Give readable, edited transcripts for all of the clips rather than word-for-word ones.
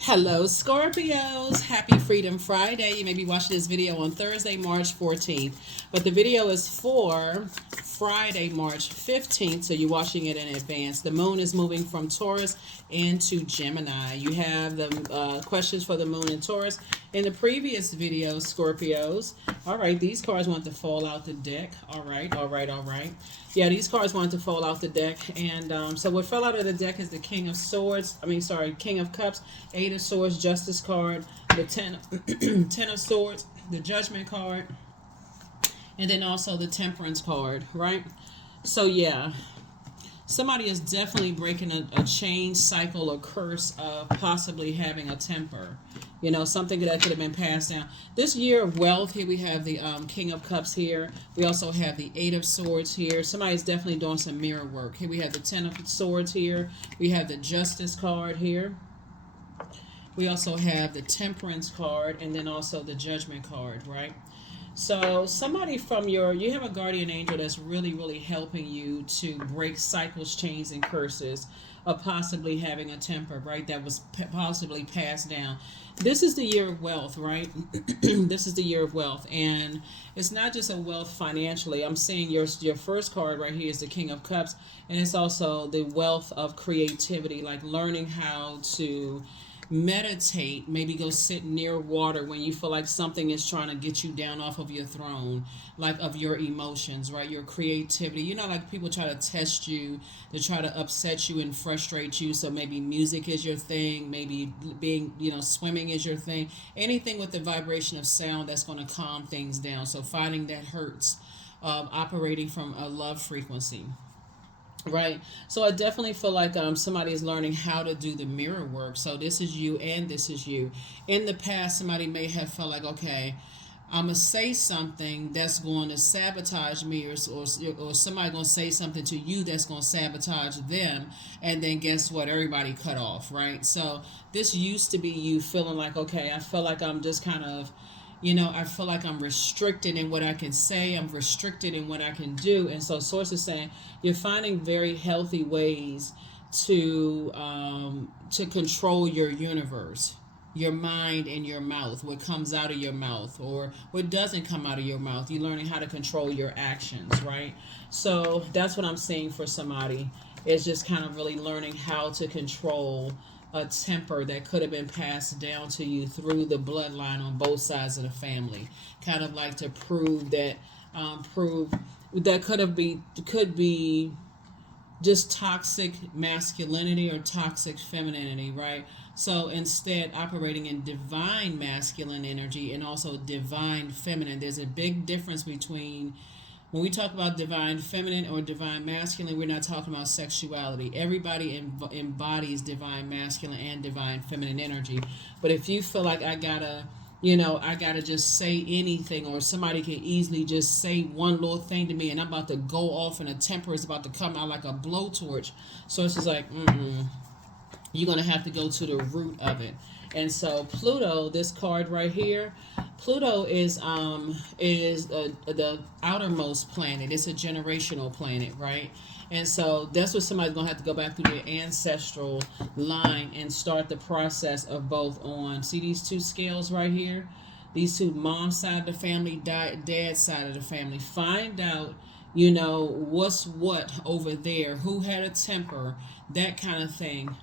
Hello, Scorpios. Happy Freedom Friday. You may be watching this video on Thursday, March 14th, but the video is for Friday, March 15th, so you're watching it in advance. The moon is moving from Taurus into Gemini. You have the questions for the moon in Taurus. In the previous video, Scorpios, all right, these cards want to fall out the deck. All right, all right, all right. Yeah, these cards wanted to fall out the deck, and so what fell out of the deck is the King of Swords. King of Cups, Eight of Swords, Justice card, the Ten of Swords, the Judgment card, and then also the Temperance card, right? So yeah, somebody is definitely breaking a change cycle or curse of possibly having a temper. You know, something that could have been passed down. This year of wealth, here we have the King of Cups here. We also have the Eight of Swords here. Somebody's definitely doing some mirror work. Here we have the Ten of Swords here. We have the Justice card here. We also have the Temperance card and then also the Judgment card, right? So somebody from you have a guardian angel that's really, really helping you to break cycles, chains, and curses of possibly having a temper, right? That was possibly passed down. This is the year of wealth, right? This is the year of wealth. And it's not just a wealth financially. I'm seeing your first card right here is the King of Cups. And it's also the wealth of creativity, like learning how to meditate, maybe go sit near water when you feel like something is trying to get you down off of your throne, like of your emotions, right? Your creativity. You know, like people try to test you, they try to upset you and frustrate you. So maybe music is your thing, maybe being, swimming is your thing. Anything with the vibration of sound that's going to calm things down. So finding that hurts, operating from a love frequency. Right. So I definitely feel like somebody is learning how to do the mirror work. So this is you and this is you. In the past, somebody may have felt like, okay, I'm going to say something that's going to sabotage me, or somebody going to say something to you that's going to sabotage them. And then guess what? Everybody cut off, right? So this used to be you feeling like, okay, I feel like I'm just kind of, I feel like I'm restricted in what I can say. I'm restricted in what I can do. And so Source is saying you're finding very healthy ways to control your universe, your mind and your mouth, what comes out of your mouth or what doesn't come out of your mouth. You're learning how to control your actions, right? So that's what I'm seeing for somebody, is just kind of really learning how to control a temper that could have been passed down to you through the bloodline on both sides of the family, kind of like to prove that could be just toxic masculinity or toxic femininity, right? So instead, operating in divine masculine energy and also divine feminine. There's a big difference between when we talk about divine feminine or divine masculine, we're not talking about sexuality. Everybody embodies divine masculine and divine feminine energy. But if you feel like I gotta just say anything, or somebody can easily just say one little thing to me and I'm about to go off and a temper is about to come out like a blowtorch. So it's just like, you're going to have to go to the root of it. And so Pluto, this card right here, Pluto is the outermost planet. It's a generational planet, right? And so that's what somebody's going to have to go back through their ancestral line and start the process of both on. See these two scales right here? These two, mom side of the family, dad side of the family. Find out, what's what over there, who had a temper, that kind of thing,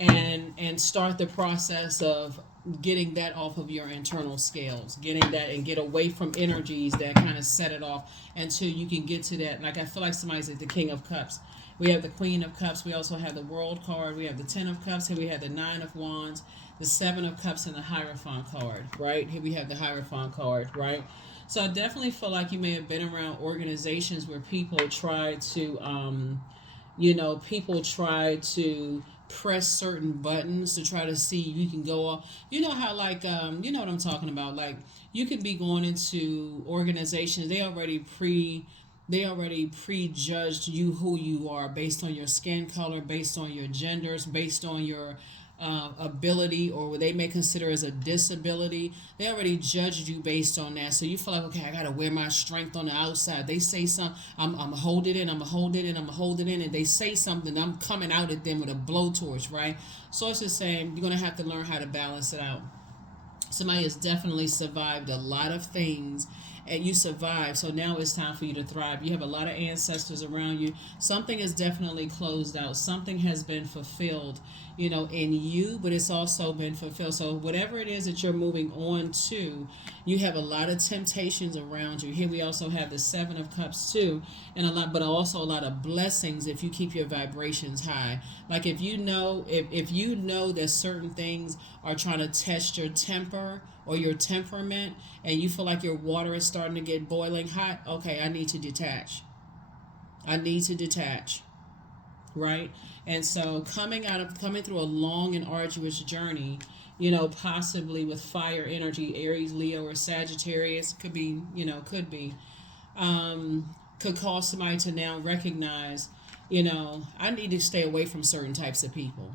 and start the process of getting that off of your internal scales, getting that and get away from energies that kind of set it off until you can get to that. Like I feel like somebody's like the King of Cups. We have the Queen of Cups. We also have the World card. We have the Ten of Cups. Here we have the Nine of Wands, the Seven of Cups, and the Hierophant card, right? Here we have the Hierophant card, right? So I definitely feel like you may have been around organizations where people try to, people try to press certain buttons to try to see you can go off. You know how like, you know what I'm talking about? Like you could be going into organizations, they already prejudged you, who you are, based on your skin color, based on your genders, based on your ability, or what they may consider as a disability. They already judged you based on that. So you feel like, okay, I gotta wear my strength on the outside. They say something, I'm gonna hold it in, I'm gonna hold it in, I'm gonna hold it in, and they say something, I'm coming out at them with a blowtorch, right? So it's just saying you're gonna have to learn how to balance it out. Somebody has definitely survived a lot of things, and you survived, so now it's time for you to thrive. You have a lot of ancestors around you. Something is definitely closed out. Something has been fulfilled, in you, but it's also been fulfilled. So whatever it is that you're moving on to, you have a lot of temptations around you. Here we also have the Seven of Cups too, and but also a lot of blessings if you keep your vibrations high. Like if you know that certain things are trying to test your temper or your temperament, and you feel like your water is starting to get boiling hot, okay, I need to detach. I need to detach. Right? And so coming through a long and arduous journey, possibly with fire energy, Aries, Leo, or Sagittarius, could cause somebody to now recognize, I need to stay away from certain types of people,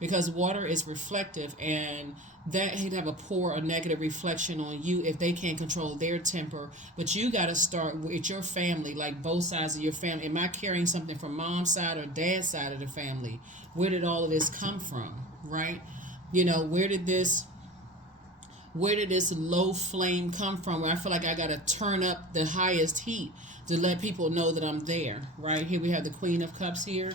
because water is reflective, and that could have a poor or negative reflection on you if they can't control their temper. But you got to start with your family, like both sides of your family. Am I carrying something from mom's side or dad's side of the family? Where did all of this come from, right? Where did this low flame come from, where I feel like I got to turn up the highest heat to let people know that I'm there, right? Here we have the Queen of Cups here.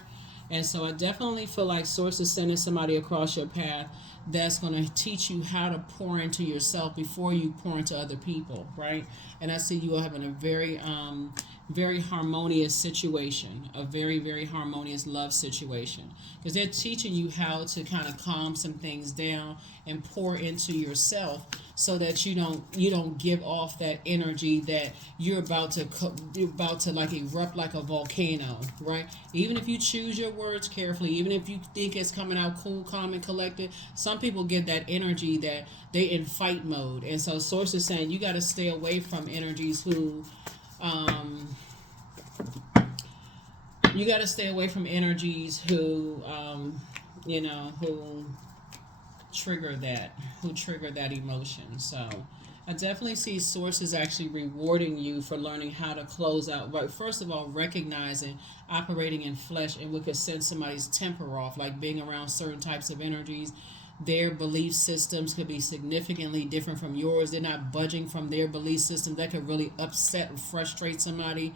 And so I definitely feel like Source is sending somebody across your path that's going to teach you how to pour into yourself before you pour into other people, right? And I see you all having a very, very harmonious situation, a very, very harmonious love situation, because they're teaching you how to kind of calm some things down and pour into yourself, so that you don't give off that energy that you're about to like erupt like a volcano, right? Even if you choose your words carefully, even if you think it's coming out cool, calm, and collected, some people get that energy that they in fight mode. And so Source is saying you got to stay away from energies who you got to stay away from energies who trigger that emotion. So I definitely see Sources actually rewarding you for learning how to close out. But first of all, recognizing operating in flesh and what could send somebody's temper off, like being around certain types of energies. Their belief systems could be significantly different from yours. They're not budging from their belief system. That could really upset and frustrate somebody.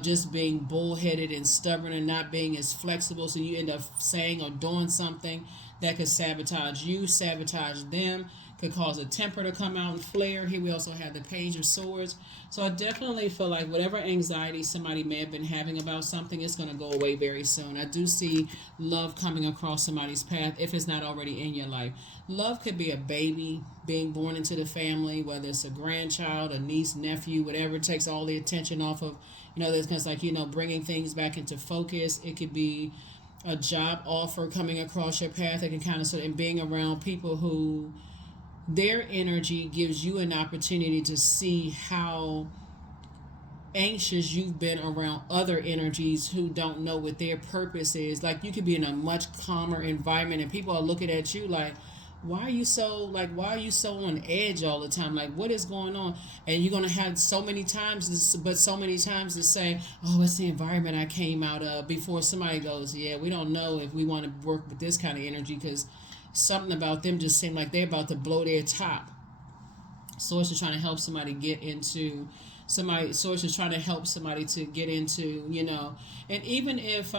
Just being bullheaded and stubborn and not being as flexible. So you end up saying or doing something that could sabotage you, sabotage them, could cause a temper to come out and flare. Here we also have the Page of Swords. So I definitely feel like whatever anxiety somebody may have been having about something is going to go away very soon. I do see love coming across somebody's path if it's not already in your life. Love could be a baby being born into the family, whether it's a grandchild, a niece, nephew, whatever. It takes all the attention off of, there's kind of like, bringing things back into focus. It could be a job offer coming across your path that can kind of and being around people who their energy gives you an opportunity to see how anxious you've been around other energies who don't know what their purpose is. Like you could be in a much calmer environment and people are looking at you like, why are you so on edge all the time? Like, what is going on? And you're going to have so many times to say, oh, it's the environment I came out of, before somebody goes, yeah, we don't know if we want to work with this kind of energy, because something about them just seemed like they're about to blow their top. Source is trying to help somebody get into Source is trying to help somebody to get into, and even if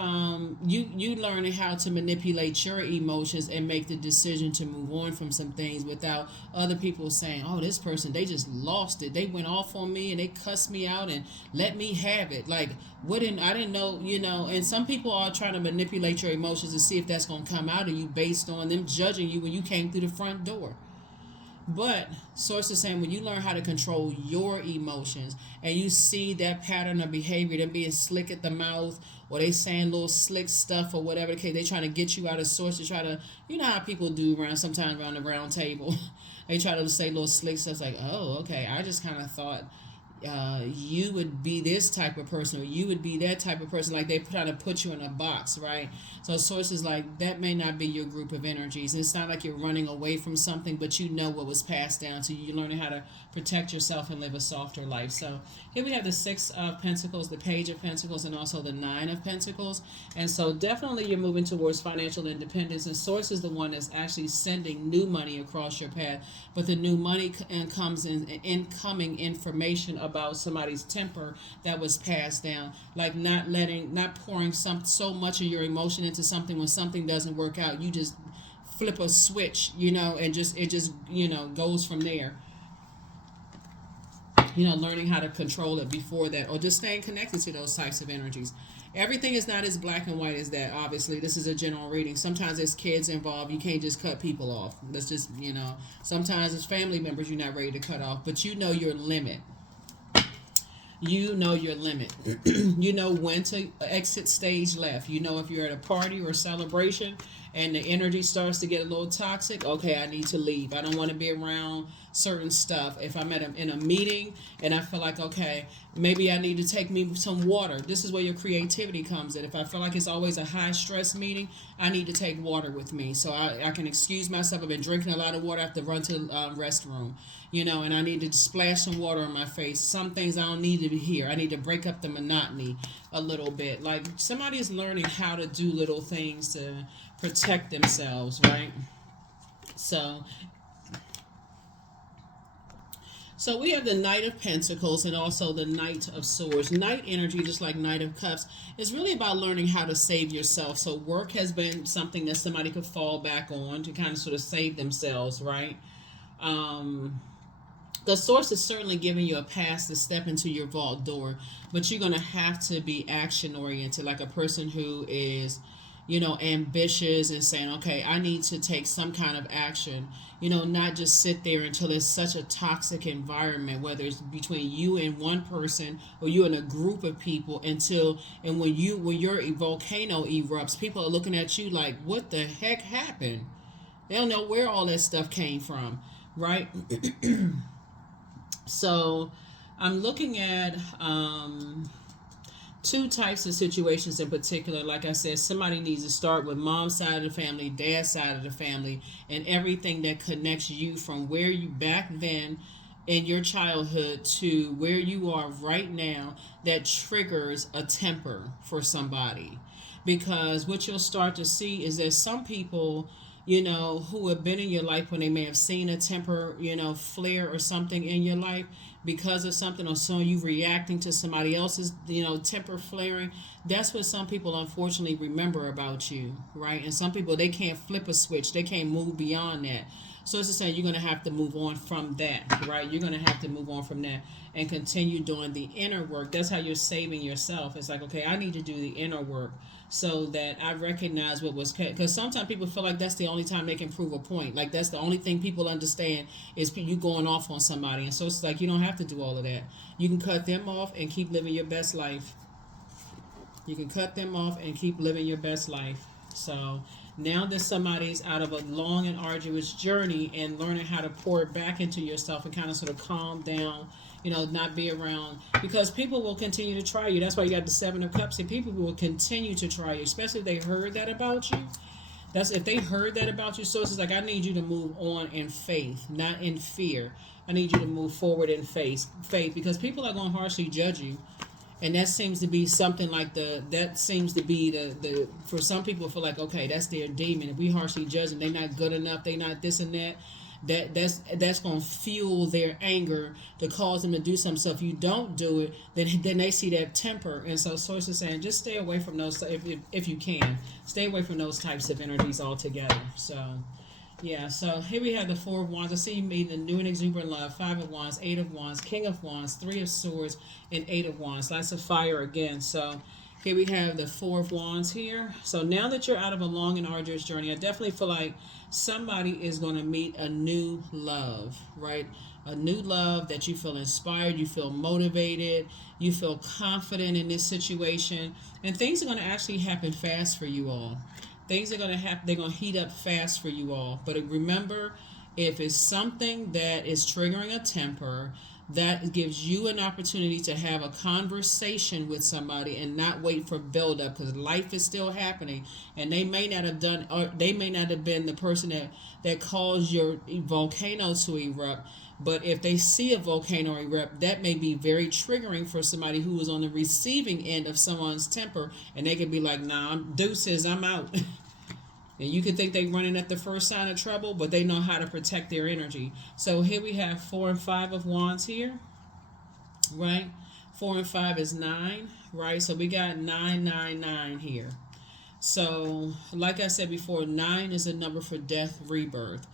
you learning how to manipulate your emotions and make the decision to move on from some things without other people saying, oh, this person, they just lost it, they went off on me and they cussed me out and let me have it. Like, I didn't know, and some people are trying to manipulate your emotions to see if that's going to come out of you based on them judging you when you came through the front door. But Source is saying when you learn how to control your emotions and you see that pattern of behavior, them being slick at the mouth, or they saying little slick stuff or whatever the case, they trying to get you out of Source to try to, how people do sometimes around the round table. They try to say little slick stuff like, oh, okay, I just kind of thought, you would be this type of person, or you would be that type of person. Like they try to put you in a box, right? So sources like that may not be your group of energies. It's not like you're running away from something, but you know what was passed down to you. You're learning how to protect yourself and live a softer life. So here we have the Six of Pentacles, the Page of Pentacles, and also the Nine of Pentacles. And so definitely you're moving towards financial independence. And Source is the one that's actually sending new money across your path. But the new money comes in incoming information about somebody's temper that was passed down. Like not pouring so much of your emotion into something when something doesn't work out. You just flip a switch, and it just goes from there. Learning how to control it before that, or just staying connected to those types of energies. Everything is not as black and white as that. Obviously, this is a general reading. Sometimes there's kids involved. You can't just cut people off. That's just, sometimes it's family members you're not ready to cut off, but you know your limit. You know your limit. You know when to exit stage left. You know if you're at a party or a celebration and the energy starts to get a little toxic, okay, I need to leave. I don't want to be around certain stuff. If I'm in a meeting and I feel like, okay, maybe I need to take me some water. This is where your creativity comes in. If I feel like it's always a high stress meeting, I need to take water with me. So I can excuse myself. I've been drinking a lot of water. I have to run to the restroom, and I need to splash some water on my face. Some things I don't need to be here. I need to break up the monotony a little bit. Like somebody is learning how to do little things to protect themselves, right? So we have the Knight of Pentacles and also the Knight of Swords. Knight energy, just like Knight of Cups, is really about learning how to save yourself. So work has been something that somebody could fall back on to kind of sort of save themselves, right? The Source is certainly giving you a pass to step into your vault door, but you're going to have to be action oriented, like a person who is, ambitious and saying, okay, I need to take some kind of action, not just sit there until it's such a toxic environment, whether it's between you and one person or you and a group of people and when your volcano erupts, people are looking at you like, what the heck happened? They don't know where all that stuff came from, right? So I'm looking at two types of situations in particular. Like I said, somebody needs to start with mom's side of the family, dad's side of the family, and everything that connects you from where you back then in your childhood to where you are right now that triggers a temper for somebody. Because what you'll start to see is that some people, who have been in your life when they may have seen a temper, flare or something in your life because of something, or so you reacting to somebody else's, temper flaring. That's what some people unfortunately remember about you, right? And some people, they can't flip a switch. They can't move beyond that. So it's just saying you're going to have to move on from that, right? You're going to have to move on from that and continue doing the inner work. That's how you're saving yourself. It's like, okay, I need to do the inner work so that I recognize what was, because sometimes people feel like that's the only time they can prove a point. Like that's the only thing people understand is you going off on somebody. And so it's like you don't have to do all of that. You can cut them off and keep living your best life. You can cut them off and keep living your best life. So now that somebody's out of a long and arduous journey and learning how to pour it back into yourself and kind of sort of calm down, not be around, because people will continue to try you. That's why you got the Seven of Cups, and people will continue to try you, especially if they heard that about you. That's if they heard that about you. So it's like, I need you to move on in faith, not in fear. I need you to move forward in faith, because people are going to harshly judge you. And that seems to be something like the for some people feel like, okay, that's their demon. If we harshly judge them, they're not good enough, they're not this and that. That's going to fuel their anger to cause them to do something. So if you don't do it, then they see that temper. And so Source is saying, just stay away from those, if you can. Stay away from those types of energies altogether. So, yeah, so here we have the Four of Wands. I see you made the new and exuberant love, Five of Wands, Eight of Wands, King of Wands, Three of Swords, and Eight of Wands. Lots of fire again. So here we have the Four of Wands here. So now that you're out of a long and arduous journey, I definitely feel like somebody is going to meet a new love, right? A new love that you feel inspired, you feel motivated, you feel confident in this situation, and things are going to actually happen fast for you all. Things are going to happen, they're going to heat up fast for you all. But remember, if it's something that is triggering a temper, that gives you an opportunity to have a conversation with somebody and not wait for build-up, because life is still happening, and they may not have done, or they may not have been the person that caused your volcano to erupt. But if they see a volcano erupt, that may be very triggering for somebody who is on the receiving end of someone's temper, and they could be like, nah, I'm deuces, I'm out. And you can think they're running at the first sign of trouble, but they know how to protect their energy. So here we have 4 and 5 of wands here, right? 4 and 5 is 9, right? So we got 999 here. So like I said before, 9 is a number for death, rebirth.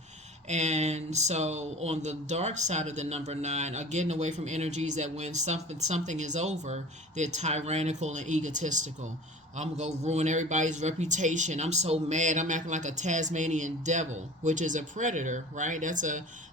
And so on the dark side of the number 9 are getting away from energies that when something is over, they're tyrannical and egotistical. I'm going to go ruin everybody's reputation. I'm so mad. I'm acting like a Tasmanian devil, which is a predator, right?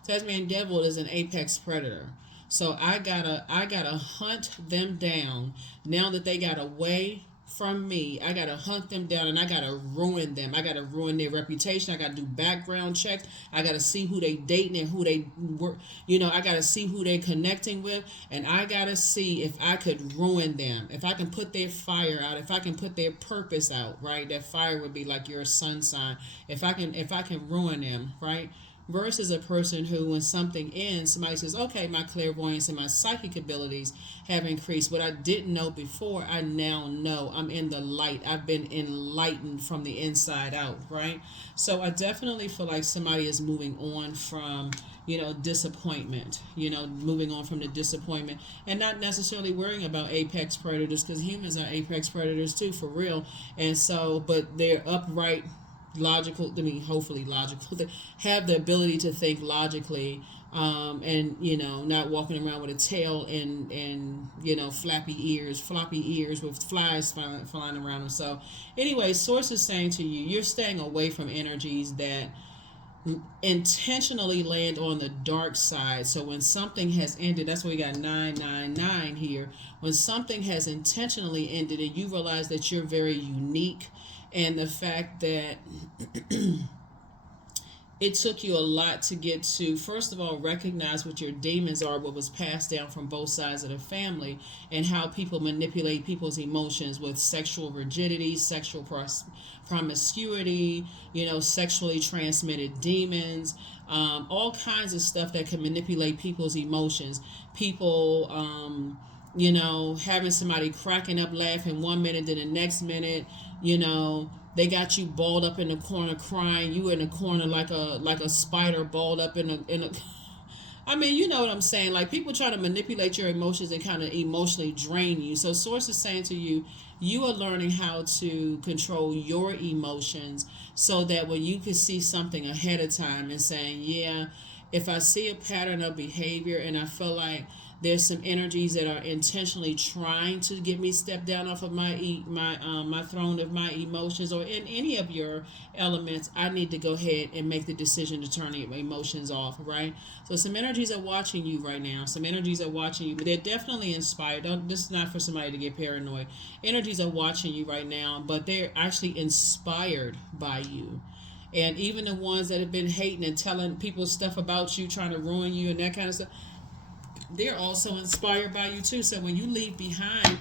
Tasmanian devil is an apex predator. So I gotta hunt them down. Now that they got away from me, I gotta hunt them down, and I gotta ruin them. I gotta ruin their reputation. I gotta do background checks. I gotta see who they dating and who they work. I gotta see who they connecting with, and I gotta see if I could ruin them. If I can put their fire out. If I can put their purpose out. Right, that fire would be like your sun sign. If I can ruin them. Right. Versus a person who, when something ends, somebody says, okay, my clairvoyance and my psychic abilities have increased. What I didn't know before, I now know. I'm in the light. I've been enlightened from the inside out, right? So I definitely feel like somebody is moving on from, disappointment, moving on from the disappointment, and not necessarily worrying about apex predators, because humans are apex predators too, for real. And so, but they're upright, logical, hopefully logical, they have the ability to think logically, and not walking around with a tail and floppy ears with flies flying around them. So anyway, source is saying to you, you're staying away from energies that intentionally land on the dark side. So when something has ended, that's why we got 999 here. When something has intentionally ended and you realize that you're very unique, and the fact that it took you a lot to get to, first of all, recognize what your demons are, what was passed down from both sides of the family, and how people manipulate people's emotions with sexual rigidity, sexual promiscuity, sexually transmitted demons, all kinds of stuff that can manipulate people's emotions. People, having somebody cracking up laughing one minute, then the next minute, they got you balled up in the corner crying. You in the corner like a spider balled up in a I mean, you know what I'm saying? Like, people try to manipulate your emotions and kind of emotionally drain you. So source is saying to you, you are learning how to control your emotions, so that when you can see something ahead of time and saying, yeah, if I see a pattern of behavior and I feel like there's some energies that are intentionally trying to get me stepped down off of my throne of my emotions, or in any of your elements, I need to go ahead and make the decision to turn the emotions off, right? So some energies are watching you right now. Some energies are watching you, but they're definitely inspired. This is not for somebody to get paranoid. Energies are watching you right now, but they're actually inspired by you. And even the ones that have been hating and telling people stuff about you, trying to ruin you and that kind of stuff, they're also inspired by you too. So when you leave behind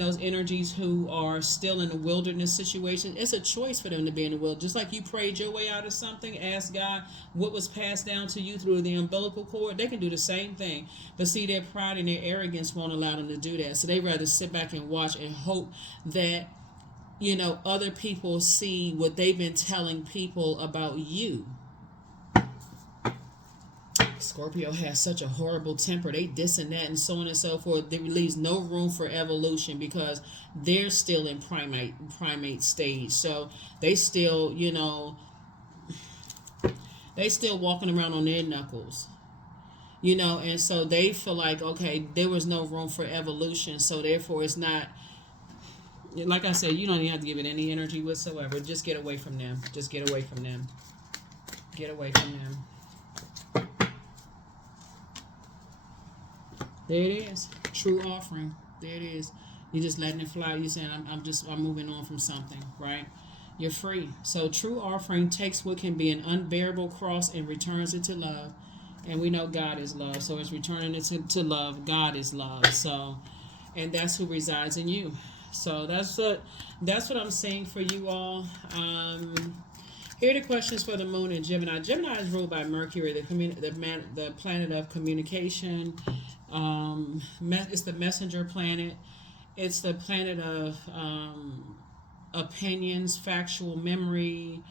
those energies who are still in a wilderness situation, it's a choice for them to be in the wilderness. Just like you prayed your way out of something, ask God what was passed down to you through the umbilical cord, they can do the same thing. But see, their pride and their arrogance won't allow them to do that. So they rather sit back and watch and hope that other people see what they've been telling people about you. Scorpio has such a horrible temper. They this and that and so on and so forth. It leaves no room for evolution because they're still in primate stage. So they still, they still walking around on their knuckles. And so they feel like, okay, there was no room for evolution. So therefore it's not, like I said, you don't even have to give it any energy whatsoever. Just get away from them. Just get away from them. Get away from them. There it is. True offering. There it is. You're just letting it fly. You're saying, I'm moving on from something, right? You're free. So true offering takes what can be an unbearable cross and returns it to love. And we know God is love, so it's returning it to love. God is love, so, and that's who resides in you. So that's what I'm saying for you all. Here are the questions for the moon in Gemini. Gemini is ruled by Mercury, the planet of communication. It's the messenger planet. It's the planet of opinions, factual memory,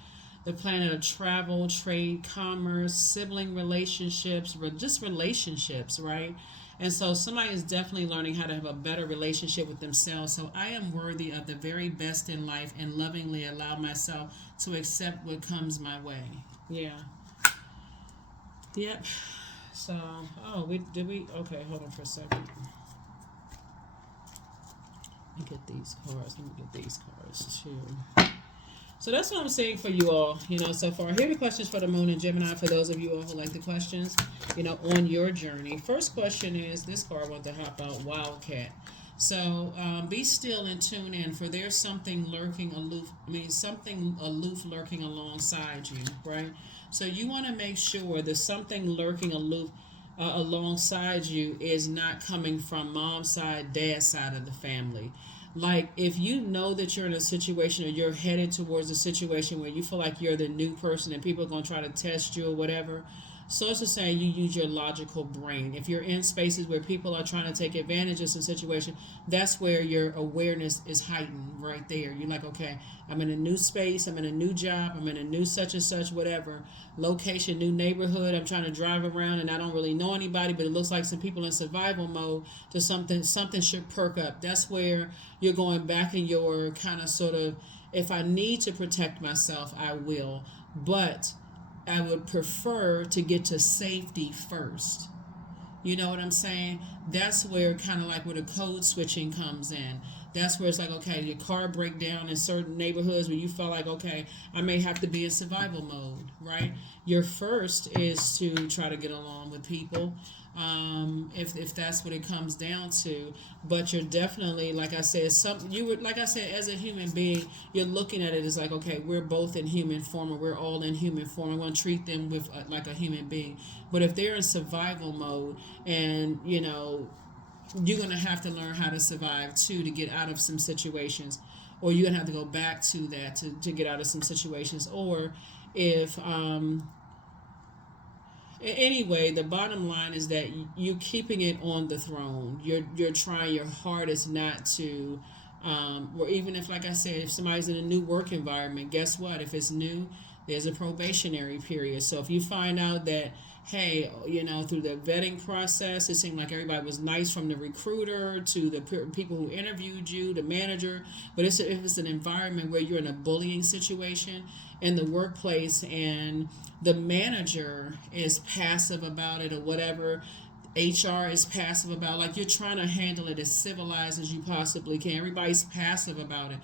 the planet of travel, trade, commerce, sibling relationships, just relationships, right? And so somebody is definitely learning how to have a better relationship with themselves. So I am worthy of the very best in life and lovingly allow myself to accept what comes my way. Yeah. Yep. So, okay, hold on for a second. Let me get these cards too. So that's what I'm saying for you all, so far. Here are the questions for the moon in Gemini for those of you all who like the questions, on your journey. First question is, this card wants to hop out, Wildcat. So be still and tune in, for there's something something aloof lurking alongside you, right? So you want to make sure that something lurking aloof alongside you is not coming from mom's side, dad's side of the family. Like, if you know that you're in a situation or you're headed towards a situation where you feel like you're the new person and people are going to try to test you or whatever, so it's just saying you use your logical brain. If you're in spaces where people are trying to take advantage of some situation, that's where your awareness is heightened right there. You're like, okay, I'm in a new space, I'm in a new job, I'm in a new such and such, whatever, location, new neighborhood. I'm trying to drive around and I don't really know anybody, but it looks like some people in survival mode, so something should perk up. That's where you're going back in your kind of sort of, if I need to protect myself, I will. But I would prefer to get to safety first. You know what I'm saying? That's where kind of like where the code switching comes in. That's where it's like, okay, your car break down in certain neighborhoods where you feel like, okay, I may have to be in survival mode, right? Your first is to try to get along with people, if that's what it comes down to. But you're definitely, like I said, as a human being, you're looking at it as like, okay, we're both in human form, or we're all in human form. I want to treat them with like a human being. But if they're in survival mode, and you're going to have to learn how to survive too, to get out of some situations, or you're going to have to go back to that to get out of some situations. Or if anyway, the bottom line is that you keeping it on the throne. You're trying your hardest not to, or even if, like I said, if somebody's in a new work environment, guess what? If it's new, there's a probationary period. So if you find out that, hey, through the vetting process, it seemed like everybody was nice, from the recruiter to the people who interviewed you, the manager. But if it's an environment where you're in a bullying situation in the workplace and the manager is passive about it or whatever, HR is passive about, like, you're trying to handle it as civilized as you possibly can. Everybody's passive about it.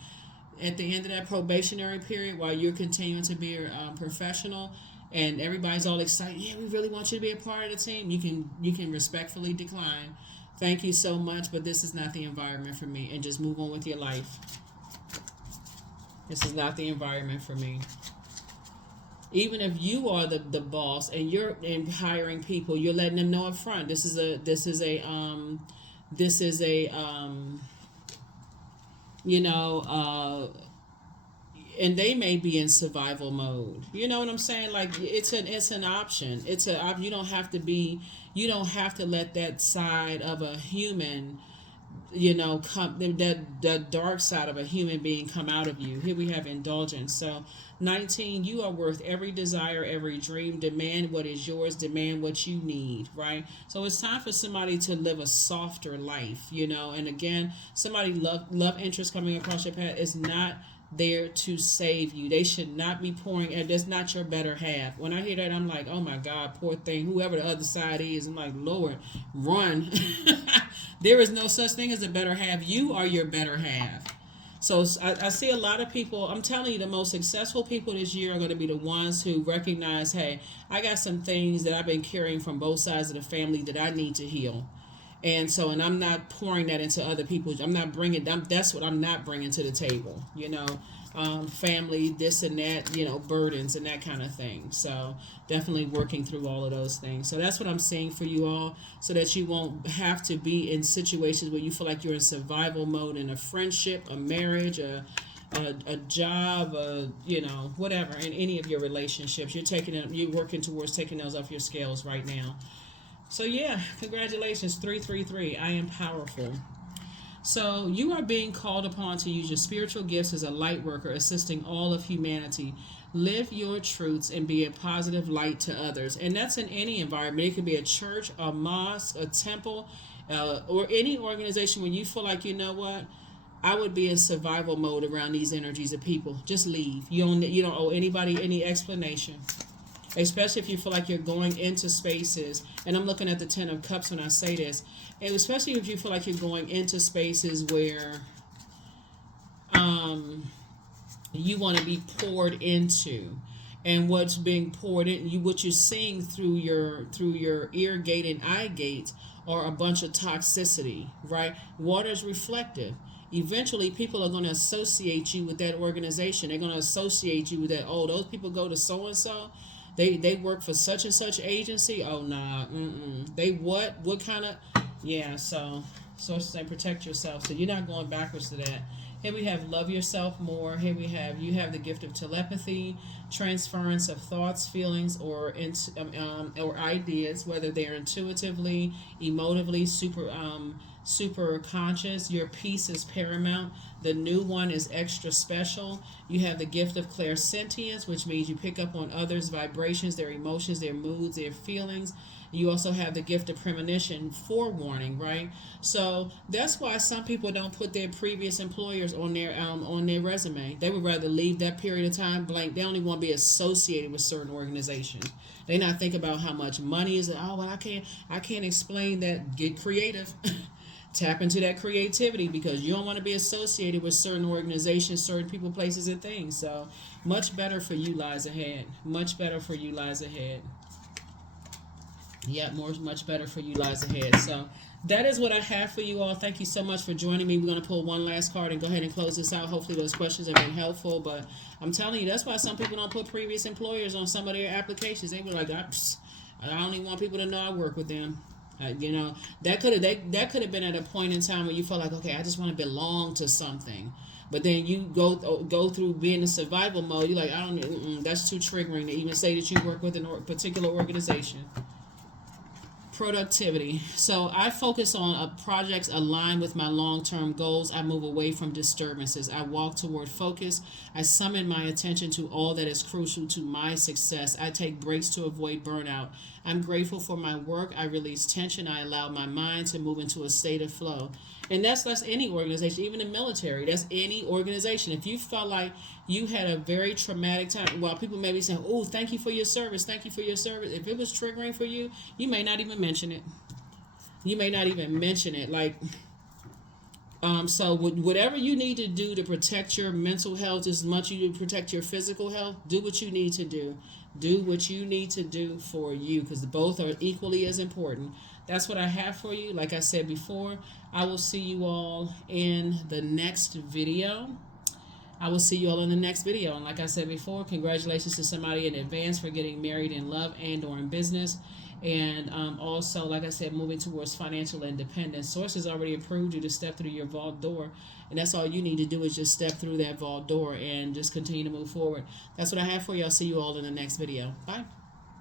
At the end of that probationary period, while you're continuing to be a professional, and everybody's all excited, yeah, we really want you to be a part of the team, you can respectfully decline. Thank you so much, but this is not the environment for me, and just move on with your life. This is not the environment for me. Even if you are the boss and you're hiring people, you're letting them know up front, this is a and they may be in survival mode. You know what I'm saying? Like, it's an option. You don't have to let that side of a human, come, that dark side of a human being come out of you. Here we have indulgence. So 19, you are worth every desire, every dream. Demand what is yours, demand what you need, right? So it's time for somebody to live a softer life, and again, somebody love interest coming across your path is not there to save you. They should not be pouring, and that's not your better half. When I hear that, I'm like, oh my God, poor thing, whoever the other side is. I'm like, Lord, run. There is no such thing as a better half. You are your better half. So I see a lot of people, I'm telling you, the most successful people this year are going to be the ones who recognize, hey, I got some things that I've been carrying from both sides of the family that I need to heal. And I'm not pouring that into other people. That's what I'm not bringing to the table. family, this and that, burdens and that kind of thing. So definitely working through all of those things. So that's what I'm saying for you all, so that you won't have to be in situations where you feel like you're in survival mode in a friendship, a marriage, a job, whatever, in any of your relationships. You're working towards taking those off your scales right now. So yeah, congratulations, 333. I am powerful. So you are being called upon to use your spiritual gifts as a light worker, assisting all of humanity. Live your truths and be a positive light to others. And that's in any environment. It could be a church, a mosque, a temple, or any organization where you feel like, you know what, I would be in survival mode around these energies of people. Just leave. You don't owe anybody any explanation. Especially if you feel like you're going into spaces, and I'm looking at the 10 of Cups when I say this, and especially if you feel like you're going into spaces where you want to be poured into, and what's being poured in, what you're seeing through your ear gate and eye gate are a bunch of toxicity, right? Water is reflective. Eventually, people are going to associate you with that organization. They're going to associate you with that. Oh, those people go to so and so. They work for such and such agency. Oh, nah. They what? What kind of? Yeah, so say protect yourself. So you're not going backwards to that. Here we have love yourself more. Here we have you have the gift of telepathy, transference of thoughts, feelings, or ideas, whether they're intuitively, emotively, super conscious. Your peace is paramount. The new one is extra special. You have the gift of clairsentience, which means you pick up on others' vibrations, their emotions, their moods, their feelings. You also have the gift of premonition, forewarning, right? So that's why some people don't put their previous employers on their resume. They would rather leave that period of time blank. They only want to be associated with certain organizations. They not think about how much money is. Oh, well, I can't explain that. Get creative. Tap into that creativity, because you don't want to be associated with certain organizations, certain people, places, and things. So much better for you lies ahead. Much better for you lies ahead. Yeah, much better for you lies ahead. So that is what I have for you all. Thank you so much for joining me. We're going to pull one last card and go ahead and close this out. Hopefully those questions have been helpful. But I'm telling you, that's why some people don't put previous employers on some of their applications. They were like, I don't even want people to know I work with them. That could have been at a point in time where you felt like, okay, I just want to belong to something. But then you go through being in survival mode. You're like, I don't. That's too triggering to even say that you work with a particular organization. Productivity. So I focus on projects aligned with my long-term goals. I move away from disturbances. I walk toward focus. I summon my attention to all that is crucial to my success. I take breaks to avoid burnout. I'm grateful for my work. I release tension. I allow my mind to move into a state of flow. And that's any organization, even the military. That's any organization. If you felt like you had a very traumatic time, while people may be saying, oh, thank you for your service, thank you for your service. If it was triggering for you, you may not even mention it. You may not even mention it. So whatever you need to do to protect your mental health as much as you protect your physical health, do what you need to do. Do what you need to do for you, because both are equally as important. That's what I have for you. Like I said before, I will see you all in the next video. And like I said before, congratulations to somebody in advance for getting married in love and or in business. And also, like I said, moving towards financial independence. Source has already approved you to step through your vault door. And that's all you need to do is just step through that vault door and just continue to move forward. That's what I have for you. I'll see you all in the next video. Bye.